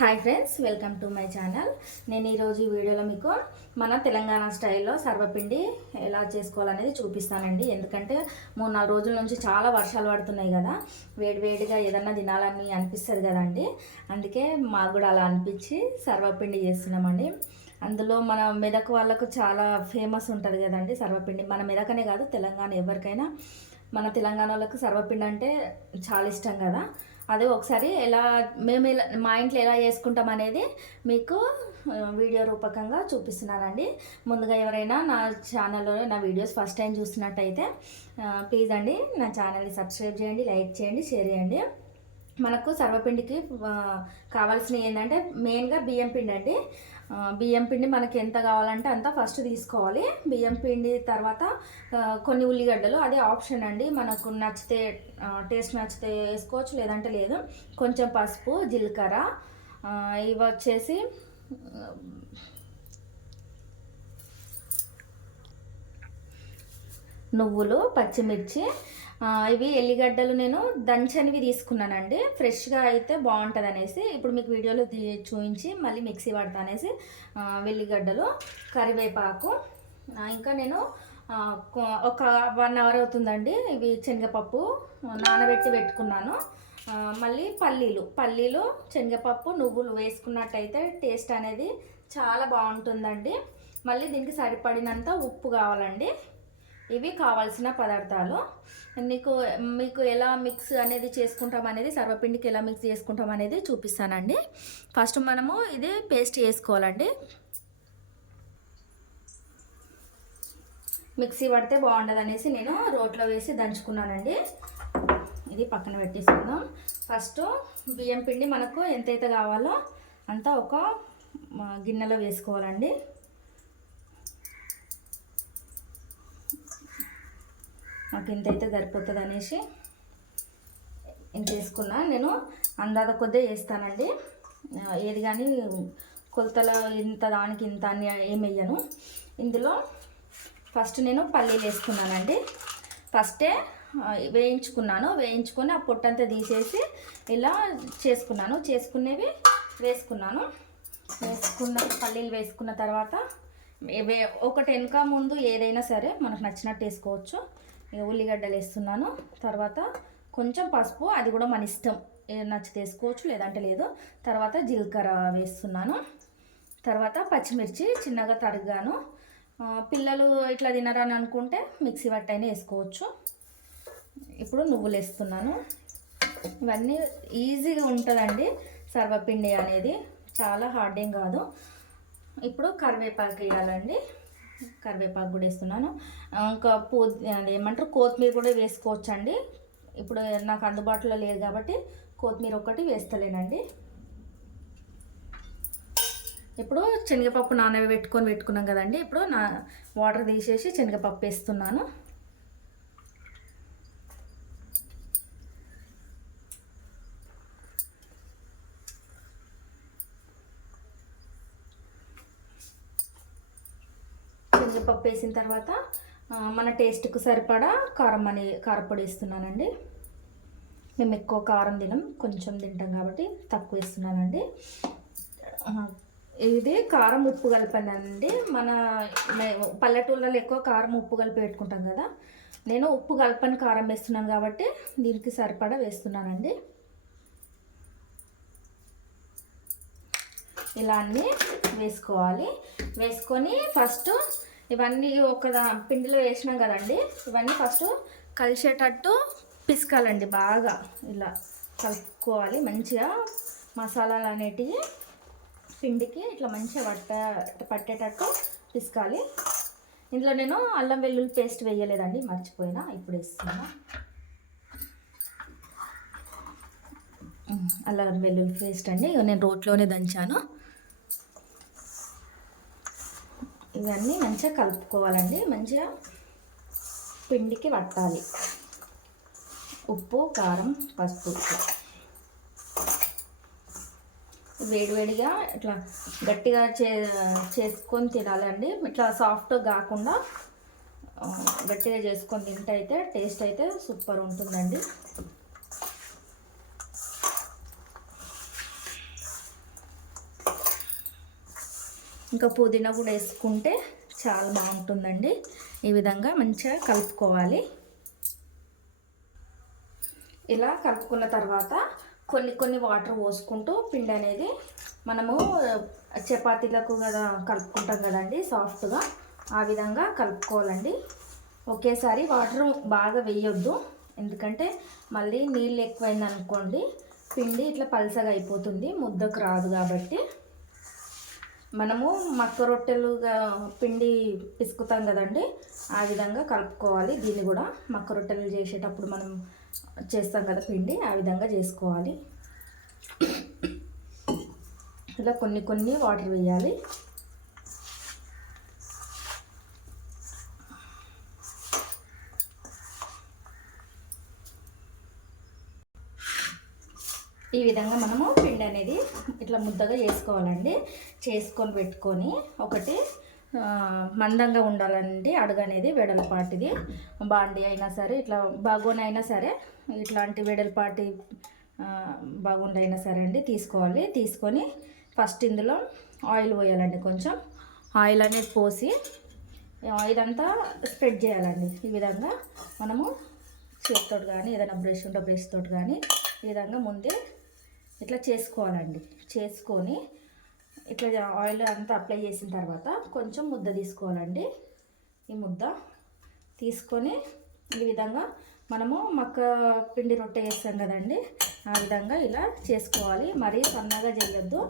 Hi friends welcome to my channel. నేను ఈరోజు ఈ వీడియోలో మీకు మన తెలంగాణ స్టైల్లో సర్వపిండి ఎలా చేసుకోవాలనేది చూపిస్తానండి. ఎందుకంటే మూడు నాలుగు రోజుల నుంచి చాలా వర్షాలు పడుతున్నాయి కదా. వేడివేడిగా ఏదన్నా తినాలని అనిపిస్తుంది కదండి. అందుకే మాకు కూడా అలా అనిపించి సర్వపిండి చేస్తున్నామండి. అందులో మన మెదక్ వాళ్ళకు చాలా ఫేమస్ ఉంటుంది కదండి సర్వపిండి. మన మెదకనే కాదు తెలంగాణ ఎవరికైనా. మన తెలంగాణ వాళ్ళకు సర్వపిండి అంటే చాలా ఇష్టం కదా. అదే ఒకసారి ఎలా మేము ఇలా మా ఇంట్లో ఎలా చేసుకుంటాం అనేది మీకు వీడియో రూపకంగా చూపిస్తున్నానండి. ముందుగా ఎవరైనా నా ఛానల్లో నా వీడియోస్ ఫస్ట్ టైం చూస్తున్నట్టయితే ప్లీజ్ అండి నా ఛానల్ని సబ్స్క్రైబ్ చేయండి లైక్ చేయండి షేర్ చేయండి. మనకు సర్వపిండికి కావాల్సినవి ఏంటంటే మెయిన్గా బియ్యం పిండి అండి బియ్యం పిండి మనకి ఎంత కావాలంటే అంత ఫస్ట్ తీసుకోవాలి. బియ్యం పిండి తర్వాత కొన్ని ఉల్లిగడ్డలు అది ఆప్షన్ అండి. మనకు నచ్చితే టేస్ట్ నచ్చితే వేసుకోవచ్చు లేదంటే లేదు. కొంచెం పసుపు జీలకర్ర ఇవి వచ్చేసి నువ్వులు పచ్చిమిర్చి ఇవి ఎల్లిగడ్డలు నేను దంచనివి తీసుకున్నానండి. ఫ్రెష్గా అయితే బాగుంటుంది అనేసి ఇప్పుడు మీకు వీడియోలో చూపించి మళ్ళీ మిక్సీ పడతా అనేసి వెల్లిగడ్డలు కరివేపాకు ఇంకా నేను ఒక వన్ అవర్ అవుతుందండి ఇవి శనగపప్పు నానబెట్టి పెట్టుకున్నాను. మళ్ళీ పల్లీలు పల్లీలు శనగపప్పు నువ్వులు వేసుకున్నట్టయితే టేస్ట్ అనేది చాలా బాగుంటుందండి. మళ్ళీ దీనికి సరిపడినంత ఉప్పు కావాలండి. ఇవి కావాల్సిన పదార్థాలు. నీకు మీకు ఎలా మిక్స్ అనేది చేసుకుంటాం అనేది సర్వపిండికి ఎలా మిక్స్ చేసుకుంటాం అనేది చూపిస్తానండి. ఫస్ట్ మనము ఇది పేస్ట్ చేసుకోవాలండి. మిక్సీ పడితే బాగుండదు అనేసి నేను రోట్లో వేసి దంచుకున్నానండి. ఇది పక్కన పెట్టేసుకుందాం. ఫస్ట్ బియ్యం పిండి మనకు ఎంతైతే కావాలో అంతా ఒక గిన్నెలో వేసుకోవాలండి. నాకు ఇంతైతే సరిపోతుంది అనేసి ఇంత వేసుకున్నా నేను అందాద కొద్దే వేస్తానండి ఏది కానీ కొలతలో ఇంత దానికి ఇంత అని ఏమయ్యాను ఇందులో ఫస్ట్ నేను పల్లీలు వేసుకున్నానండి. ఫస్టే వేయించుకున్నాను. వేయించుకొని ఆ పొట్టంతా తీసేసి ఇలా చేసుకున్నాను. చేసుకునేవి వేసుకున్నాను. వేసుకున్న పల్లీలు వేసుకున్న తర్వాత వే- ఒకటి ముందు ఏదైనా సరే మనకు నచ్చినట్టు వేసుకోవచ్చు. ఉల్లిగడ్డలు వేస్తున్నాను. తర్వాత కొంచెం పసుపు అది కూడా మన ఇష్టం. నచ్చితే వేసుకోవచ్చు లేదంటే లేదు. తర్వాత జీలకర్ర వేస్తున్నాను. తర్వాత పచ్చిమిర్చి చిన్నగా తరిగాను. పిల్లలు ఇట్లా తినరని అనుకుంటే మిక్సీ పట్టైనా వేసుకోవచ్చు. ఇప్పుడు నువ్వులు వేస్తున్నాను. ఇవన్నీ ఈజీగా ఉంటుందండి. సర్వపిండి అనేది చాలా హార్డ్ ఏం కాదు. ఇప్పుడు కరివేపాకు వేయాలండి. కరివేపాకు కూడా వేస్తున్నాను. ఇంకా పో ఏమంటారు? కొత్తిమీర కూడా వేసుకోవచ్చు అండి ఇప్పుడు నాకు అందుబాటులో లేదు కాబట్టి కొత్తిమీర ఒకటి వేస్తలేనండి. ఇప్పుడు శనగపప్పు నానబెట్టుకొని పెట్టుకున్నాం కదండి. ఇప్పుడు నా వాటర్ తీసేసి శనగపప్పు వేస్తున్నాను శనగపప్పు వేసిన తర్వాత మన టేస్ట్కు సరిపడా కారం అని కారపొడి ఇస్తున్నానండి మేము ఎక్కువ కారం తినం కొంచెం తింటాం కాబట్టి తక్కువ ఇస్తున్నానండి ఇది కారం ఉప్పు కలిపానండి. మన పల్లెటూళ్ళలో ఎక్కువ కారం ఉప్పు కలిపి పెట్టుకుంటాం కదా నేను ఉప్పు కలపని కారం వేస్తున్నాను కాబట్టి దీనికి సరిపడా వేస్తున్నానండి. ఇలా అన్నీ వేసుకోవాలి. వేసుకొని ఫస్ట్ ఇవన్నీ ఒక పిండిలో వేసినాం కదండి. ఇవన్నీ ఫస్ట్ కలిసేటట్టు పిసకాలండి బాగా. ఇలా కలుపుకోవాలి. మంచిగా మసాలాలు అనేటివి పిండికి ఇట్లా మంచిగా పట్ట పట్టేటట్టు పిసకాలి. ఇందులో నేను అల్లం వెల్లుల్లి పేస్ట్ వేయలేదండి. మర్చిపోయినా. ఇప్పుడు వేస్తున్నా. అల్లం వెల్లుల్లి పేస్ట్ అండి. నేను రోట్లోనే దంచాను. ఇవన్నీ మంచిగా కలుపుకోవాలండి. మంచిగా పిండికి పట్టాలి. ఉప్పు కారం పసుపు. వేడివేడిగా ఇట్లా గట్టిగా చే చేసుకొని తినాలండి. ఇట్లా సాఫ్ట్ కాకుండా గట్టిగా చేసుకొని తింటే అయితే టేస్ట్ అయితే సూపర్ ఉంటుందండి. ఇంకా పుదీనా కూడా వేసుకుంటే చాలా బాగుంటుందండి. ఈ విధంగా మంచిగా కలుపుకోవాలి. ఇలా కలుపుకున్న తర్వాత కొన్ని కొన్ని వాటర్ పోసుకుంటూ పిండి అనేది మనము చపాతీలకు కదా కలుపుకుంటాం కదండి సాఫ్ట్గా. ఆ విధంగా కలుపుకోవాలండి. ఒకేసారి వాటర్ బాగా వేయొద్దు. ఎందుకంటే మళ్ళీ నీళ్ళు ఎక్కువైంది అనుకోండి పిండి ఇట్లా పలసగా అయిపోతుంది ముద్దకు రాదు కాబట్టి. మనము మక్క రొట్టెలుగా పిండి పిసుకుతాం కదండి ఆ విధంగా కలుపుకోవాలి. దీన్ని కూడా మక్క రొట్టెలు చేసేటప్పుడు మనం చేస్తాం కదా పిండి ఆ విధంగా చేసుకోవాలి. ఇలా కొన్ని కొన్ని వాటర్ వేయాలి. ఈ విధంగా మనము పిండి అనేది ఇట్లా ముద్దగా చేసుకోవాలండి. చేసుకొని పెట్టుకొని ఒకటి మందంగా ఉండాలండి. అడుగు అనేది వెడల్పాటిది. బాండి అయినా సరే ఇట్లా బాగోని అయినా సరే ఇట్లాంటి వెడల్పాటి ఆ, బాగుండి అయినా సరే అండి తీసుకోవాలి. తీసుకొని ఫస్ట్ ఇందులో ఆయిల్ పోయాలండి కొంచెం. ఆయిల్ అనేది పోసి ఇదంతా స్ప్రెడ్ చేయాలండి. ఈ విధంగా మనము చేతితో కానీ ఏదైనా బ్రష్ ఉంటే బ్రష్ తోటి కానీ ఈ విధంగా ముందే ఇట్లా చేసుకోవాలండి. చేసుకొని ఇట్లా ఆయిల్ అంతా అప్లై చేసిన తర్వాత కొంచెం ముద్ద తీసుకోవాలండి. ఈ ముద్ద తీసుకొని ఈ విధంగా మనము మక్క పిండి రొట్టె వేస్తాం కదండి. ఆ విధంగా ఇలా చేసుకోవాలి. మరీ సన్నగా చేయొద్దు.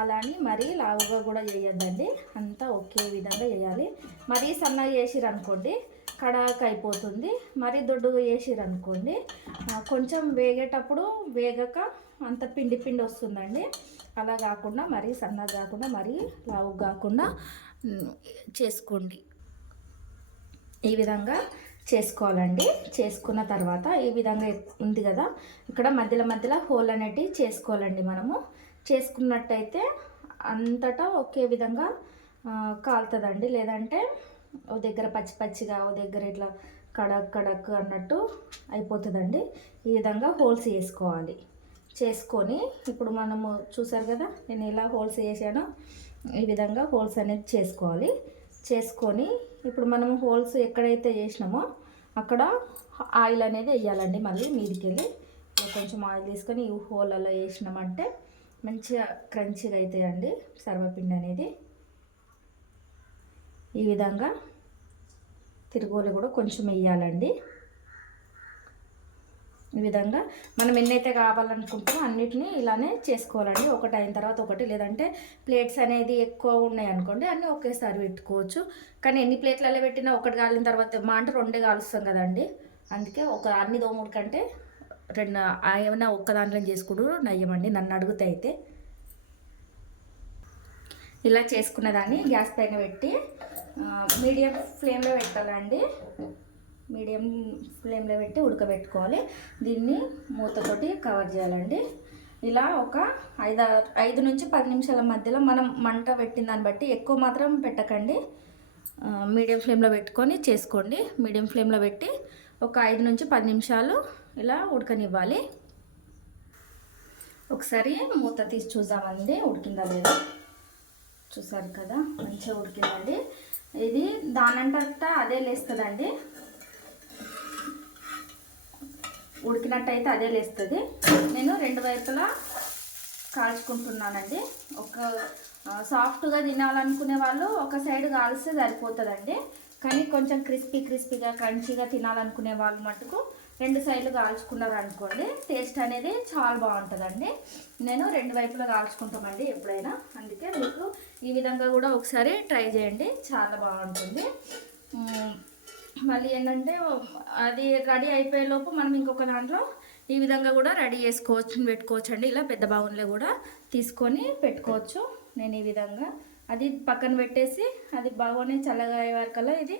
అలానే మరీ లావుగా కూడా చేయొద్దండి. అంతా ఒకే విధంగా చేయాలి. మరీ సన్నగా చేసిరనుకోండి అనుకోండి కడాక్ అయిపోతుంది మరీ దొడ్డుగా వేసిరనుకోండి. అనుకోండి కొంచెం వేగేటప్పుడు వేగక అంత పిండి పిండి వస్తుందండి. అలా కాకుండా మరీ సన్నగా కాకుండా మరీ లావు కాకుండా చేసుకోండి. ఈ విధంగా చేసుకోవాలండి. చేసుకున్న తర్వాత ఈ విధంగా ఉంది కదా. ఇక్కడ మధ్యలో మధ్యలో హోల్ అనేటివి చేసుకోవాలండి మనము. చేసుకున్నట్టయితే అంతటా ఒకే విధంగా కాలుతుందండి. లేదంటే ఓ దగ్గర పచ్చి పచ్చిగా ఓ దగ్గర ఇట్లా కడక్ కడక్ అన్నట్టు అయిపోతుందండి. ఈ విధంగా హోల్స్ చేసుకోవాలి. చేసుకొని ఇప్పుడు మనము చూసారు కదా నేను ఎలా హోల్స్ చేశానో ఈ విధంగా హోల్స్ అనేది చేసుకోవాలి. చేసుకొని ఇప్పుడు మనం హోల్స్ ఎక్కడైతే చేసినామో అక్కడ ఆయిల్ అనేది వేయాలండి మళ్ళీ మీదికి వెళ్ళి కొంచెం ఆయిల్ తీసుకొని ఈ హోలలో వేసినామంటే మంచిగా క్రంచిగా అవుతాయండి సర్వపిండి అనేది. ఈ విధంగా తిరుగోలు కూడా కొంచెం వేయాలండి ఈ విధంగా మనం ఎన్నైతే కావాలనుకుంటామో అన్నిటినీ ఇలానే చేసుకోవాలండి. ఒకటి అయిన తర్వాత ఒకటి లేదంటే ప్లేట్స్ అనేది ఎక్కువ ఉన్నాయి అనుకోండి అన్నీ ఒకేసారి పెట్టుకోవచ్చు. కానీ ఎన్ని ప్లేట్లలో పెట్టినా ఒకటి కాలిన తర్వాత మా అంటే రెండే కాలుస్తాం కదండి. అందుకే ఒక అన్ని దోముడు కంటే రెండు ఏమైనా ఒక్క దాంట్లో చేసుకుంటూ నయ్యమండి. నన్ను అడిగితే అయితే. ఇలా చేసుకున్న దాన్ని గ్యాస్ పైన పెట్టి మీడియం ఫ్లేమ్లో పెట్టాలండి. మీడియం ఫ్లేమ్లో పెట్టి ఉడకబెట్టుకోవాలి. దీన్ని మూతతోటి కవర్ చేయాలండి. ఇలా ఒక ఐదు ఐదు నుంచి పది నిమిషాల మధ్యలో మనం మంట పెట్టిన దాన్ని బట్టి ఎక్కువ మాత్రం పెట్టకండి. మీడియం ఫ్లేమ్లో పెట్టుకొని చేసుకోండి. మీడియం ఫ్లేమ్లో పెట్టి ఒక ఐదు నుంచి పది నిమిషాలు ఇలా ఉడకనివ్వాలి. ఒకసారి మూత తీసి చూద్దామండి. ఉడికిందా లేదా? చూసారు కదా? మంచిగా ఉడికిందండి. ఇది దానంతట అదే లేస్తుందండి. ఉడికినట్టయితే అదే లేస్తుంది. నేను రెండు వైపులా కాల్చుకుంటున్నానండి. ఒక సాఫ్ట్గా తినాలనుకునే వాళ్ళు ఒక సైడ్ కాల్స్తే సరిపోతుందండి. కానీ కొంచెం క్రిస్పీ క్రిస్పీగా క్రంచీగా తినాలనుకునే వాళ్ళు మటుకు రెండు సైడ్లు కాల్చుకున్నారు అనుకోండి టేస్ట్ అనేది చాలా బాగుంటుందండి. నేను రెండు వైపులా కాల్చుకుంటామండి ఎప్పుడైనా. అందుకే మీకు ఈ విధంగా కూడా ఒకసారి ట్రై చేయండి చాలా బాగుంటుంది. మళ్ళీ ఏంటంటే అది రెడీ అయిపోయే లోపు మనం ఇంకొక దాంట్లో ఈ విధంగా కూడా రెడీ చేసుకోవచ్చు పెట్టుకోవచ్చు అండి ఇలా పెద్ద బౌన్లో కూడా తీసుకొని పెట్టుకోవచ్చు నేను ఈ విధంగా. అది పక్కన పెట్టేసి అది బాగానే చల్లగా అయ్యే వరకల్లా ఇది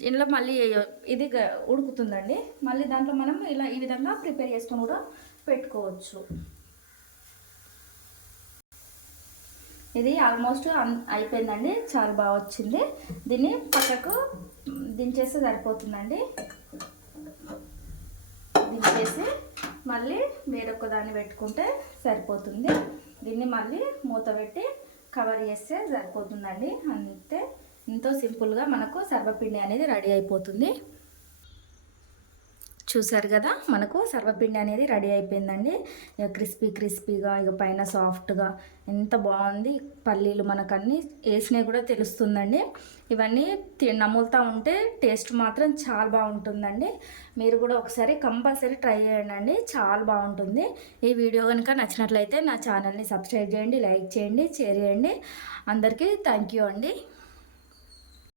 ఇందులో మళ్ళీ ఇది ఉడుకుతుందండి. మళ్ళీ దాంట్లో మనం ఇలా ఈ విధంగా ప్రిపేర్ చేసుకొని కూడా పెట్టుకోవచ్చు. ఇది ఆల్మోస్ట్ అన్- అయిపోయిందండి. చాలా బాగా వచ్చింది. దీన్ని పక్కకు దించేస్తే సరిపోతుందండి. దించేసి మళ్ళీ వేరొక దాన్ని పెట్టుకుంటే సరిపోతుంది. దీన్ని మళ్ళీ మూత పెట్టి కవర్ చేస్తే సరిపోతుందండి. అంతే. ఎంతో సింపుల్గా మనకు సర్వపిండి అనేది రెడీ అయిపోతుంది. చూసారు కదా మనకు సర్వపిండి అనేది రెడీ అయిపోయిందండి. ఇక క్రిస్పీ క్రిస్పీగా ఇక పైన సాఫ్ట్గా ఎంత బాగుంది. పల్లీలు మనకు అన్నీ వేసినవి కూడా తెలుస్తుందండి. ఇవన్నీ తి- నములుతూ ఉంటే టేస్ట్ మాత్రం చాలా బాగుంటుందండి. మీరు కూడా ఒకసారి కంపల్సరీ ట్రై చేయండి చాలా బాగుంటుంది. ఈ వీడియో కనుక నచ్చినట్లయితే నా ఛానల్ని సబ్స్క్రైబ్ చేయండి లైక్ చేయండి షేర్ చేయండి. అందరికీ థ్యాంక్ యూ అండి.